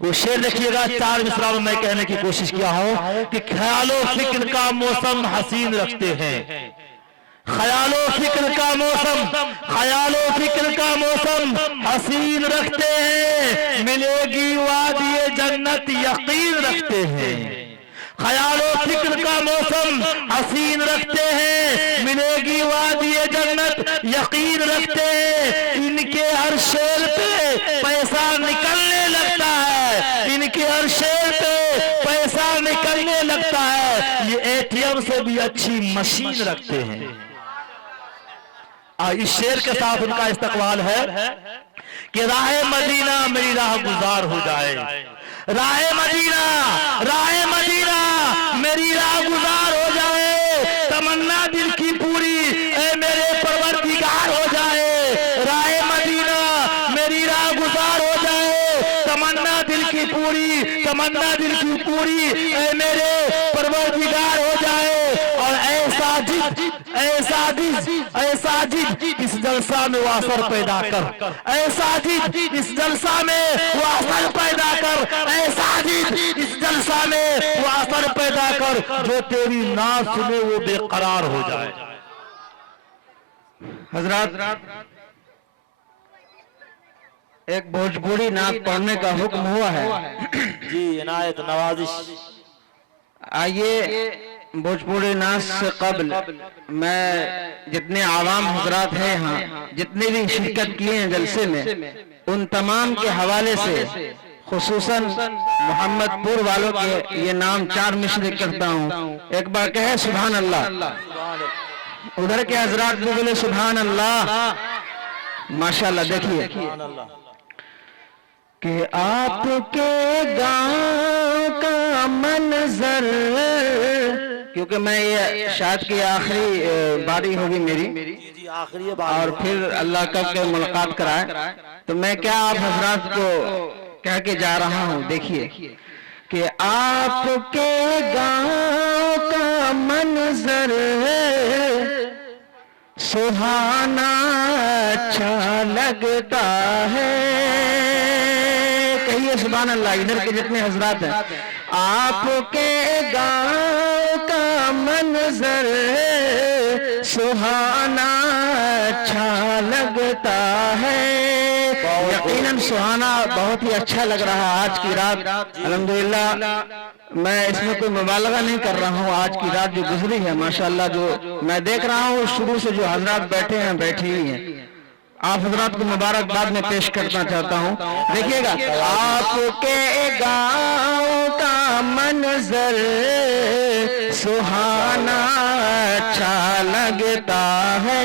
वो शेर देखिएगा, 4 मिसरा में मैं कहने की कोशिश किया हूं कि ख्यालो फिक्र का मौसम हसीन रखते हैं, ख्यालो फिक्र का मौसम, ख्यालो फिक्र का मौसम हसीन रखते हैं, मिलेगी वादिये जन्नत यकीन रखते हैं। ख्यालो फिक्र का मौसम हसीन रखते हैं, मिलेगी वादिये जन्नत यकीन रखते हैं। इनके हर शेर पे पैसा निकलने लगता है, इनके हर शेर पे पैसा निकलने लगता है। ये एटीएम से भी अच्छी मशीन रखते हैं। इस शेर के साथ उनका इस्तकबाल है कि राहे मदीना मेरी राह गुजार हो जाए, राहे मदीना, राहे मदीना मेरी राह गुजार हो जाए, तमन्ना दिल की पूरी ऐ मेरे परवरदिगार हो जाए। राहे मदीना मेरी राह गुजार हो जाए, तमन्ना दिल की पूरी, तमन्ना दिल की पूरी ऐ मेरे परवरदिगार हो जाए। और ऐसा जिद, ऐसा जिद, ऐसा जिद इस जलसा में वो असर पैदा कर, ऐसा जिद इस जलसा में वो असर पैदा कर, ऐसा जिद इस जलसा में वो असर पैदा कर, जो तेरी ना सुने वो बेकरार हो जाए। हजरत, एक भोजपुरी नात पढ़ने का हुक्म हुआ है। जी इनायत नवाजिश। आइए, भोजपुरी नाच से कब्ल मैं जितने आवाम हजरात हैं यहाँ, जितने भी शिरकत किए हैं जलसे में, उन तमाम के हवाले से खुसूसन मोहम्मदपुर वालों के ये नाम 4 मिसरे करता हूँ। एक बार कहे सुभान अल्लाह, उधर के हजरात भी बोले सुभान अल्लाह। माशाल्लाह। देखिए कि आपके गाँव का मंजर, क्योंकि मैं ये शायद की आखिरी बारी होगी मेरी, आखिरी और फिर अल्लाह कब के मुलाकात कराए, तो मैं क्या आप हजरात को कह के जा रहा हूँ। देखिए कि आपके गाँव का मंजर सुहाना अच्छा लगता है। कहिए सुभान अल्लाह। इधर के जितने हजरात हैं, आपके गाँव का मंजर सुहाना अच्छा लगता है। यकीनन सुहाना बहुत ही अच्छा लग रहा है आज की रात। अल्हम्दुलिल्लाह, मैं इसमें कोई मुबालगा नहीं कर रहा हूँ। आज की रात जो गुजरी है माशाअल्लाह, जो मैं देख रहा हूँ शुरू से जो हजरात बैठे हैं, बैठी ही हैं, आप हजरात को मुबारकबाद में पेश करना चाहता हूँ। देखिएगा, आपके गाँव का मंजर सुहाना अच्छा लगता है।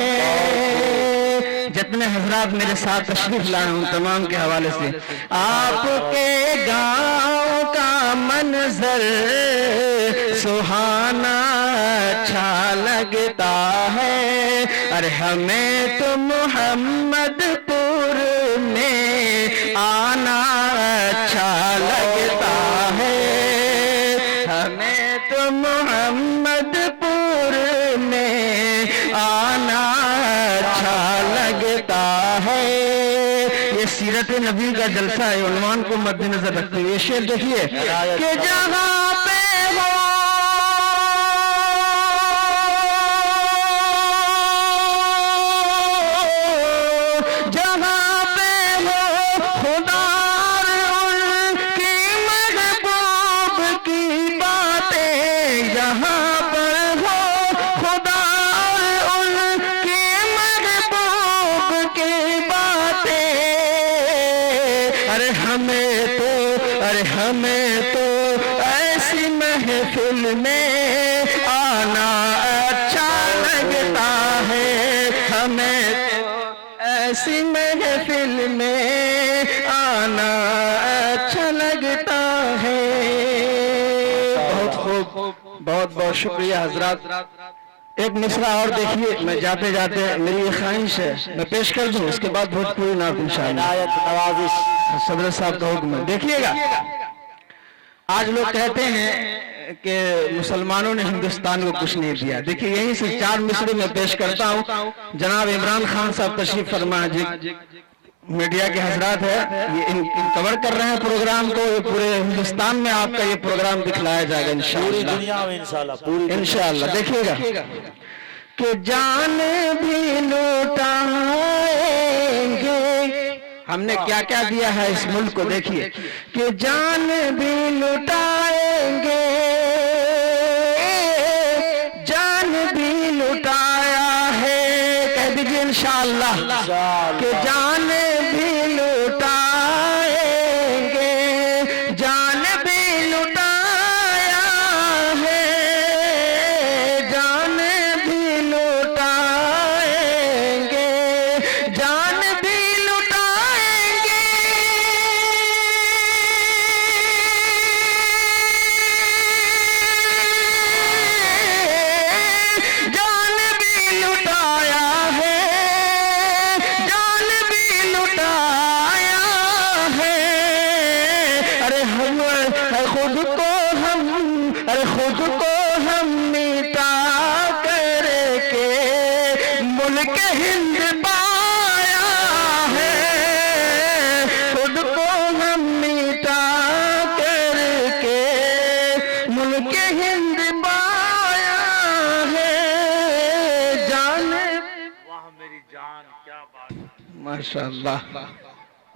जितने हजरात मेरे साथ तशरीफ लाए उन तमाम के हवाले से, आपके गाँव का मंजर सुहाना अच्छा लगता है। अरे हमें तो मोहम्मदपुर में आना अच्छा लगता है, हमें तो मोहम्मदपुर में आना अच्छा लगता है। ये सीरत नबी का जलसा है, उन्वान को मद्देनजर रखते हुए शेर देखिए कि जहाँ पे हो हमें तो ऐसी महफिल में आना अच्छा लगता है, हमें तो ऐसी महफिल में आना अच्छा लगता है। बहुत खूब, बहुत बहुत शुक्रिया हजरात। एक मिसरा और देखिए, मैं जाते जाते मेरी ये ख्वाहिश है मैं पेश कर दूं, उसके बाद भोजपुरी नात इंशाअल्लाह। सदर साहब का हुक्म है। देखिएगा, आज लोग कहते हैं कि मुसलमानों ने हिंदुस्तान को कुछ नहीं दिया। देखिए, यहीं से 4 मिसरे में पेश करता हूँ। जनाब इमरान खान साहब तशरीफ फरमा जी, मीडिया के हजरात है, ये कवर कर रहे हैं प्रोग्राम को, ये पूरे हिंदुस्तान में आपका ये प्रोग्राम दिखलाया जाएगा पूरी इंशाअल्लाह, दुनिया में इंशाल्लाह, पूरी इंशाअल्लाह। देखिएगा कि जान भी लुटाएंगे, हमने क्या क्या दिया है इस मुल्क को, देखिए कि जान भी लुटाएंगे, जान भी लुटाया है, कह दीजिए इंशाअल्लाह कि जान भी लुटाएंगे, जान भी लुटाया है, जान भी लुटाएंगे, जान भी लुटाएंगे, जान भी लुटाया है, जान भी लुटाया है। अरे हम खुद को हम, अरे खुद को हम मिटा करके मुल्क हिंद पाया है, खुद को हम मिटा करके मुल्क हिंद पाया है, जान वाह मेरी जान, क्या बात है। माशाअल्लाह,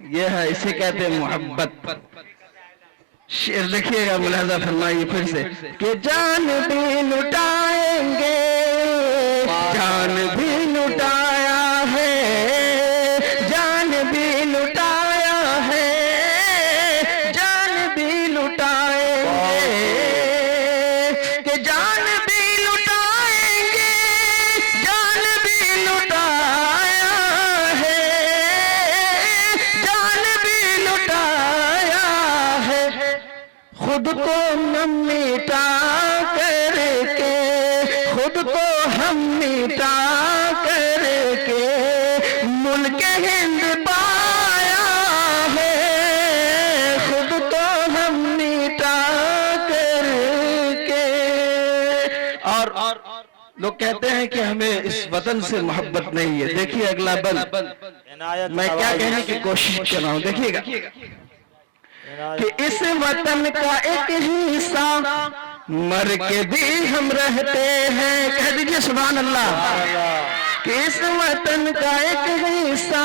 ये है, इसे कहते हैं मोहब्बत। शेर देखिएगा, मुलाजा फरमाइए फिर से कि जान भी लुटाएंगे, जान भी लुटाया है, जान भी लुटाया है, जान भी लुटाएंगे, कि जान भी लुटाएंगे, जान भी लुटाया है, जान भी लुटाया है, खुद को हम मिटा करके, खुद को हम मिटा करके मुल्क हिंद पाया है, खुद को हम मिटा करके। और लोग कहते हैं कि हमें इस वतन से मोहब्बत नहीं है। देखिए अगला बंद, इनायत मैं क्या कहने की कोशिश कर रहा हूं, देखिएगा कि इस वतन का एक हिस्सा मर के भी हम रहते हैं, कह दीजिए सुभान अल्लाह, कि इस वतन का एक हिस्सा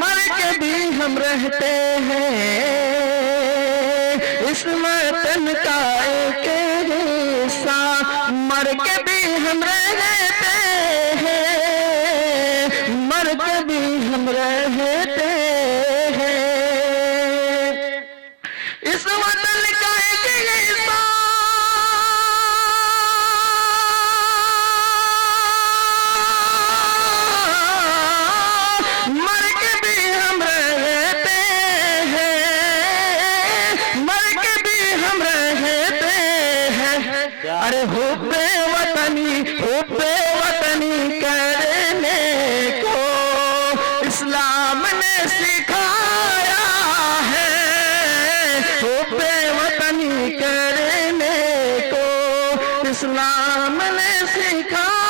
मर के भी हम रहते हैं, इस वतन का एक हिस्सा मर के भी हम रहते हैं, मर के भी हम रहते हैं, इस वतन का एक हिस्सा मर के भी हम रहते हैं, मर के भी हम रहते हैं। अरे हुब्बे वतनी करने को इस्लाम ने सिखाया है, हुब्बे वतनी करने को इस्लाम ने सिखाया